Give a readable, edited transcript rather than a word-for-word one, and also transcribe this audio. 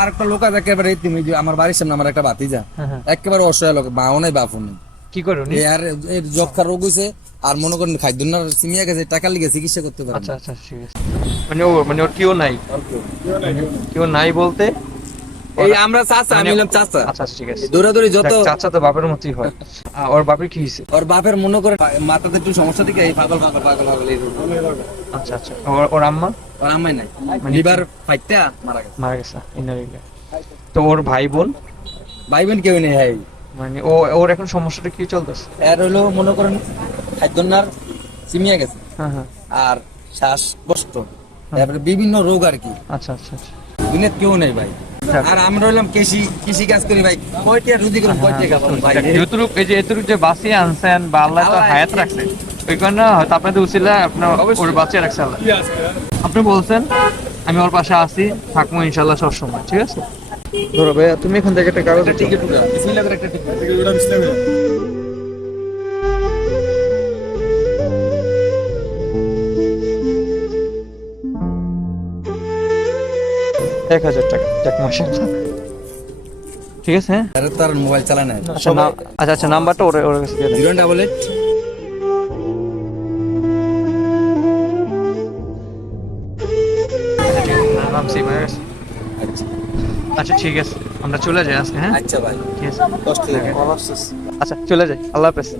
আরেকটা লোক আছে একেবারে তুমি যে আমার বাড়ির সামনে আমার একটা ভাতিজা একেবারে অসহায় লোক, মাও নাই বাপও নেই। কি করে উনি? আর এর যক্ষার রোগ হয়েছে, আর মনে করেন খাদ্য না সিমিয়া গেছে, টাকা লিগে চিকিৎসা করতে পারে আচ্ছা আচ্ছা ঠিক আছে। মানে ওর কেউ নাই? কেউ নাই বলতে এই আমরা চাচা, আমি হলাম চাচা। আচ্ছা আচ্ছা ঠিক আছে। দৌড়াদৌড়ি যত চাচা তো বাপের মতোই হয়। ওর বাপের কি হয়েছে? ওর বাপের মনে করে মাথাতে একটু সমস্যা দিকে এই পাগল পাগল পাগল পাগল এই রোগ। আচ্ছা আচ্ছা। ওর আম্মা ওর আম্মাই নাই, লিভার ফাইটটা মারা গেছে। মারা গেছে, ইনারিল্লাহ। তো ওর ভাই বোন? ভাই বোন কেউ নেই। হ্যাঁ, মানে ওর এখন সমস্যাটা কি চলতেছে? এর হলো মনে করেন খাদ্যনার সিমিয়া গেছে, হ্যাঁ। আর শ্বাসকষ্ট, তারপরে বিভিন্ন রোগ আর কি। আচ্ছা আচ্ছা আচ্ছা। দুনিয়াতে কেউ নেই ভাই। আর আমরা হইলাম কৃষি কাজ করি ভাই, কয়টা রুজি করুন, কয়টা খাবো ভাই। এতটুকু যে বাঁচিয়ে আনছেন বা আল্লাহ তো হায়াত রাখছে, ওই কারণে হয়তো আপনাদের উচিলা আপনার ওর বাঁচিয়ে রাখছে আল্লাহ। আপনি বলছেন আমি ওর পাশে আছি, থাকবো ইনশাল্লাহ সবসময়, ঠিক আছে? ধরো ভাইয়া তুমি এখান থেকে একটা কাগজ টিকিট উঠা বিসমিল্লাহ করে একটা টিকিট। 1000 টাকা। যাক মাশাআল্লাহ। ঠিক আছে, হ্যাঁ। আরে তার মোবাইল চালায় না। আচ্ছা আচ্ছা, নাম্বারটা ওর কাছে দিয়ে দেন। 088 নাম সেভ হয়ে গেছে। আচ্ছা ঠিক আছে, আমরা চলে যাই আজকে, হ্যাঁ? আচ্ছা ভাই, ঠিক আছে, কষ্ট লাগে। আচ্ছা চলে যাই, আল্লাহ হাফেজ।